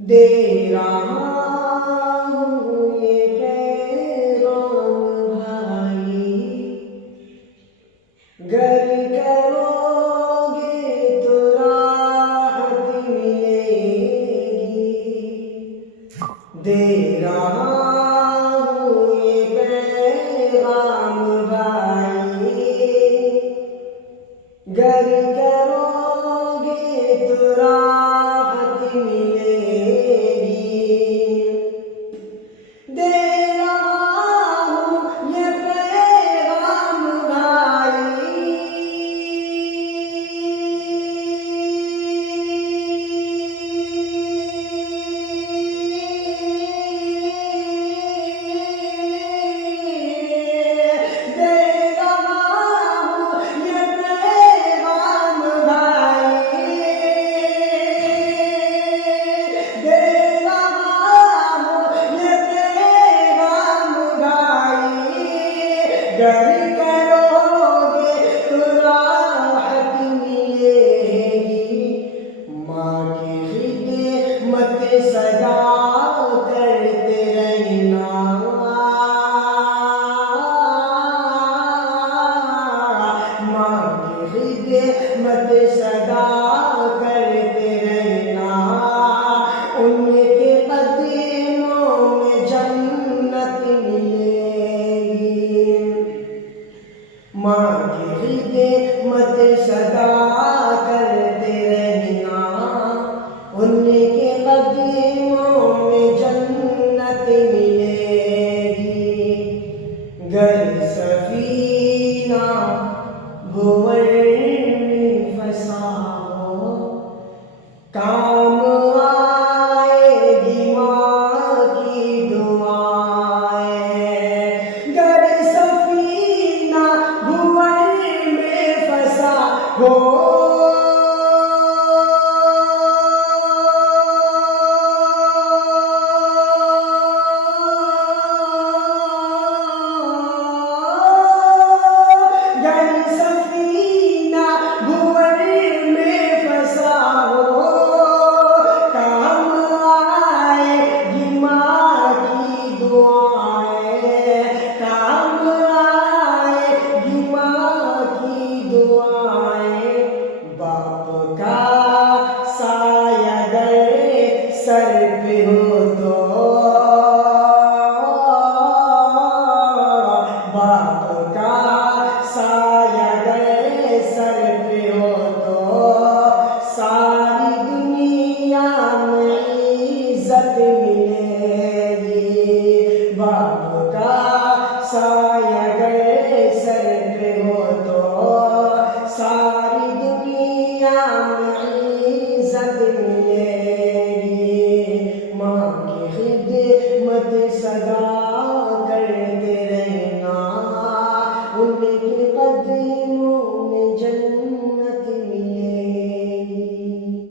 दे रहा हूँ ये पैगाम भाई, गर करोगे तो राहत मिलेगी। दे रहा हूँ ये पैगाम भाई, गर करोगे तो राहत मिलेगी। दे रहा हूँ ये पैगाम भाई, दे रहा हूँ ये पैगाम भाई, दे रहा हूँ ये पैगाम भाई, गर करोगे तो राहत मिलेगी। माँ की खिदमत सदा करते रहना, माँ की खिदमत सदा करते रहना। उनके कदमों में जन्नत मिलेगी। माँ की खिदमत सदा करते रहना, उनके कदमों में जन्नत मिलेगी। गर सफीना भंवर में फंसा हो, काम आएगी माँ की दुआएं। गर सफीना भंवर में फंसा हो, गर सफीना भंवर में फंसा हो, काम आएगी माँ की दुआएं, काम आएगी माँ की दुआएं। बाप का साया गर सर पे हो